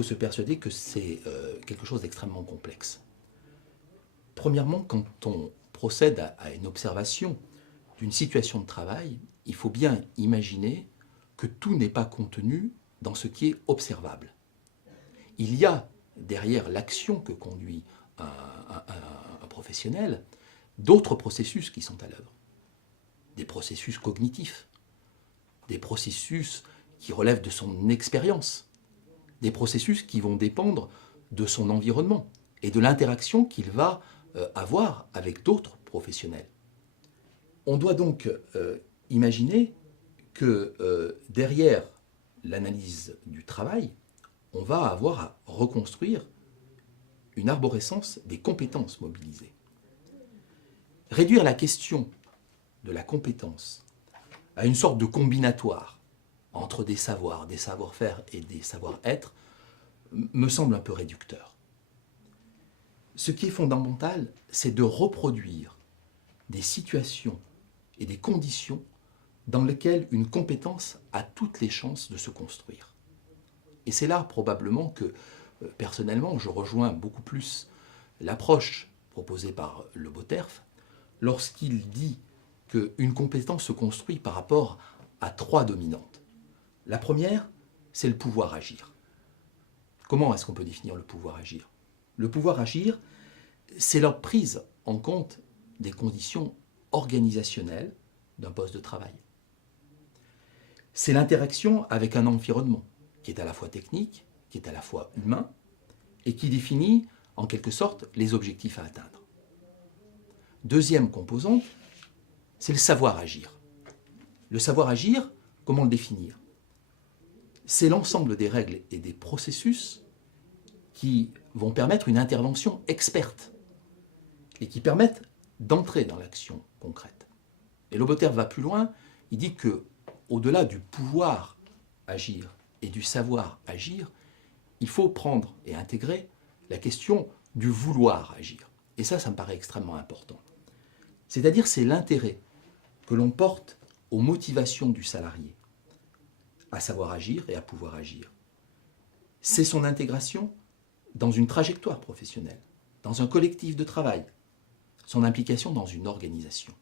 faut se persuader que c'est quelque chose d'extrêmement complexe. Premièrement, quand on procède à une observation d'une situation de travail, il faut bien imaginer que tout n'est pas contenu dans ce qui est observable. Il y a derrière l'action que conduit un professionnel d'autres processus qui sont à l'œuvre. Des processus cognitifs, des processus qui relèvent de son expérience, des processus qui vont dépendre de son environnement et de l'interaction qu'il va avoir avec d'autres professionnels. On doit donc imaginer que derrière l'analyse du travail, on va avoir à reconstruire une arborescence des compétences mobilisées. Réduire la question de la compétence à une sorte de combinatoire entre des savoirs, des savoir-faire et des savoir-être me semble un peu réducteur. Ce qui est fondamental, c'est de reproduire des situations et des conditions dans lesquelles une compétence a toutes les chances de se construire. Et c'est là probablement que, personnellement, je rejoins beaucoup plus l'approche proposée par Le Boterf lorsqu'il dit qu'une compétence se construit par rapport à 3 dominantes. La première, c'est le pouvoir agir. Comment est-ce qu'on peut définir le pouvoir agir ? Le pouvoir agir, c'est la prise en compte des conditions organisationnelles d'un poste de travail. C'est l'interaction avec un environnement qui est à la fois technique, qui est à la fois humain, et qui définit en quelque sorte les objectifs à atteindre. Deuxième composante, c'est le savoir agir. Le savoir agir, comment le définir ? C'est l'ensemble des règles et des processus qui vont permettre une intervention experte et qui permettent d'entrer dans l'action concrète. Et Le Boterf va plus loin, il dit que au-delà du pouvoir agir et du savoir agir, il faut prendre et intégrer la question du vouloir agir. Et ça me paraît extrêmement important. C'est-à-dire, c'est l'intérêt que l'on porte aux motivations du salarié, à savoir agir et à pouvoir agir. C'est son intégration dans une trajectoire professionnelle, dans un collectif de travail, son implication dans une organisation.